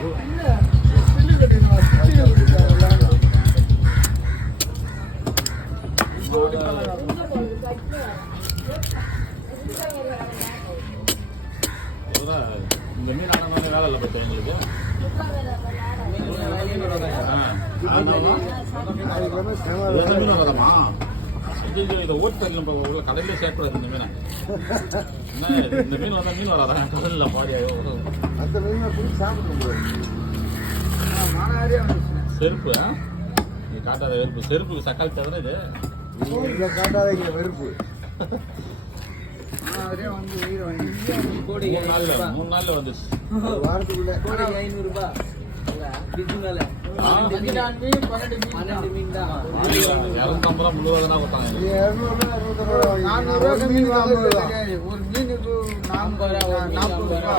இந்த மீன் ஆனவங்க வேலை இல்லை பற்றி எங்களுக்கு மீன் வரமா இதை ஓட்டு தரல கடையில சேர்க்கூடாது இந்த மீனை என்ன இந்த மீன் வந்தா மீன் வராதா கடலில் பாடி அந்த மீன் சாப்பிட முடியாது. செருப்பு நீ காட்டாத வெறுப்பு செருப்புக்கு சக்கால் தவிர இது காட்டாத வெறுப்பு. 3 நாள்ல வந்துச்சு. வாரத்துக்குள்ள 500 ரூபாய் பிஜுனால 12 மீன் தான் 250 முழுவதுனா கொடுத்தாங்க. 400 மீன் ஒரு மீனுக்கு 40 ரூபா